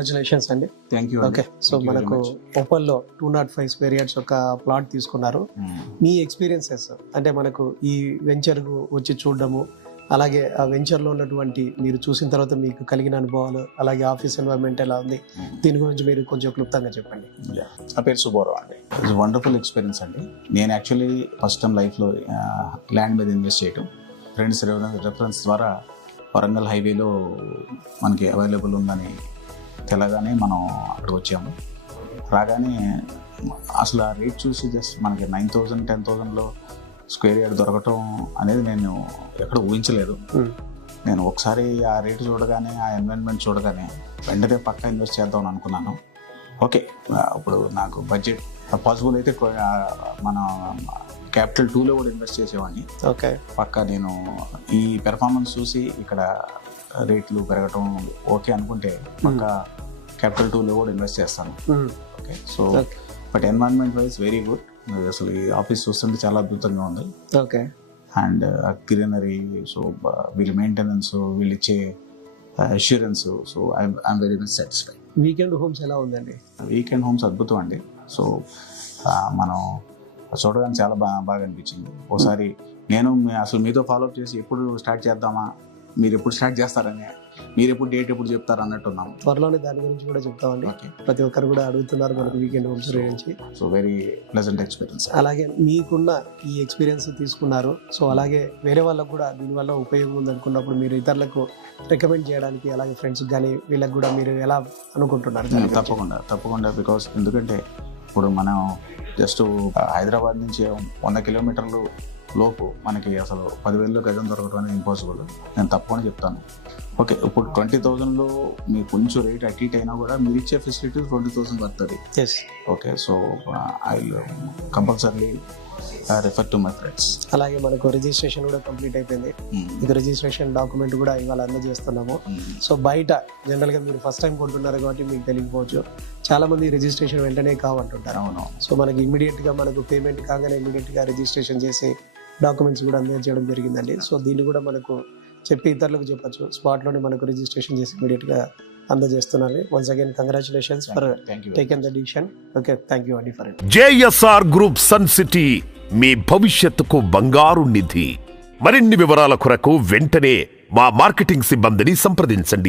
Congratulations అండి. Thank you. Okay, so మనకు ఓపెన్లో 205 స్క్వేర్ యార్డ్స్ ఒక ప్లాట్ తీసుకున్నారు. మీ ఎక్స్పీరియన్సెస్ అంటే మనకు ఈ వెంచర్కు వచ్చి చూడడము, అలాగే ఆ వెంచర్లో ఉన్నటువంటి మీరు చూసిన తర్వాత మీకు కలిగిన అనుభవాలు, అలాగే ఆఫీస్ ఎన్వైరన్మెంట్ ఎలా ఉంది, దీని గురించి మీరు కొంచెం క్లుప్తంగా చెప్పండి. నా పేరు సుబ్బారావు అండి. ఇట్స్ వండర్ఫుల్ ఎక్స్పీరియన్స్ అండి. నేను యాక్చువల్లీ ఫస్ట్ టైం లైఫ్లో ల్యాండ్ మీద ఇన్వెస్ట్ చేయటం, ఫ్రెండ్స్ రెఫరెన్స్ ద్వారా వరంగల్ హైవేలో మనకి అవైలబుల్ ఉందని తెలగానే మనం అక్కడికి వచ్చాము. రాగానే అసలు ఆ రేట్ చూసి జస్ట్ మనకి 9,000 10,000లో స్క్వేర్ యార్డ్ దొరకటం అనేది నేను ఎక్కడ ఊహించలేదు. నేను ఒకసారి ఆ రేటు చూడగానే, ఆ ఎన్వైరన్మెంట్ చూడగానే వెంటనే పక్కా ఇన్వెస్ట్ చేద్దాం అని అనుకున్నాను. ఓకే, ఇప్పుడు నాకు బడ్జెట్ పాసిబుల్ అయితే మన క్యాపిటల్ 2లో కూడా ఇన్వెస్ట్ చేసేవాడిని. ఓకే, పక్కా నేను ఈ పెర్ఫార్మెన్స్ చూసి ఇక్కడ రేట్లు పెరగటం ఓకే అనుకుంటే పక్కా క్యాపిటల్ 2లో కూడా ఇన్వెస్ట్ చేస్తాను. Okay, so but environment wise very good. అసలు ఈ ఆఫీస్ చూస్తుంటే చాలా అద్భుతంగా ఉంది. ఓకే, అండ్ గ్రీనరీ, సో వీళ్ళ మెయింటెనెన్స్, వీళ్ళు ఇచ్చే assurance, so I'm very much satisfied. Weekend homes ఎలా ఉందండి? వీకెండ్ హోమ్స్ అద్భుతం అండి. సో మనం చూడడానికి చాలా బాగా అనిపించింది. ఒకసారి నేను అసలు మీతో ఫాలోఅప్ చేసి ఎప్పుడు స్టార్ట్ చేద్దామా, మీరు ఎప్పుడు స్టార్ట్ చేస్తారని, మీరు ఎప్పుడు డేట్ ఎప్పుడు చెప్తారు అన్నట్టున్నాం. త్వరలోనే దాని గురించి కూడా చెప్తామండి. ప్రతి ఒక్కరు కూడా అడుగుతున్నారు మనకు వీకెండ్ హోమ్స్ గురించి. So very pleasant experience. అలాగే మీకున్న ఈ ఎక్స్పీరియన్స్ తీసుకున్నారు, సో అలాగే వేరే వాళ్ళకు కూడా దీనివల్ల ఉపయోగం ఉంది అనుకున్నప్పుడు మీరు ఇతరులకు రికమెండ్ చేయడానికి, అలాగే ఫ్రెండ్స్ కానీ వీళ్ళకి కూడా మీరు ఎలా అనుకుంటున్నారు? తప్పకుండా బికాస్ ఎందుకంటే ఇప్పుడు మనం జస్ట్ హైదరాబాద్ నుంచి 100 కిలోమీటర్లు లోపు మనకి అసలు 10,000లో గజం దొరకడం అనేది ఇంపాసిబుల్. నేను తప్పకుండా చెప్తాను. ఓకే, ఇప్పుడు 20,000లో మీకు కొంచెం రేట్ అటు ఇటు అయినా కూడా మీరు ఇచ్చే ఫెసిలిటీ 20,000 పడుతుంది. Okay, so I compulsory refer to my friends. అలాగే మనకు రిజిస్ట్రేషన్ కూడా కంప్లీట్ అయిపోయింది. ఇది రిజిస్ట్రేషన్ డాక్యుమెంట్ కూడా ఇవాళ అందజేస్తున్నాము. సో బయట జనరల్గా మీరు ఫస్ట్ టైం కొంటున్నారు కాబట్టి మీకు తెలియకపోవచ్చు, చాలా మంది రిజిస్ట్రేషన్ వెంటనే కావంటుంటారు. అవును. సో మనకి ఇమీడియట్గా మనకు పేమెంట్ కాగానే ఇమీడియట్గా రిజిస్ట్రేషన్ చేసి డాక్యుమెంట్స్ కూడా అందజేయడం జరిగిందండి. సో దీన్ని కూడా మనకు చెప్పి ఇతరులకు చెప్పచ్చు, స్పాట్లోనే మనకు రిజిస్ట్రేషన్ చేసి ఇమీడియట్గా అందజేస్తున్నారు. Once again congratulations for taken the decision. Okay, thank you అండి for it. JSR group Sun City మీ భవిష్యత్తుకు బంగారు నిధి. మరిన్ని వివరాల కొరకు వెంటనే మా మార్కెటింగ్ సిబ్బందిని సంప్రదించండి.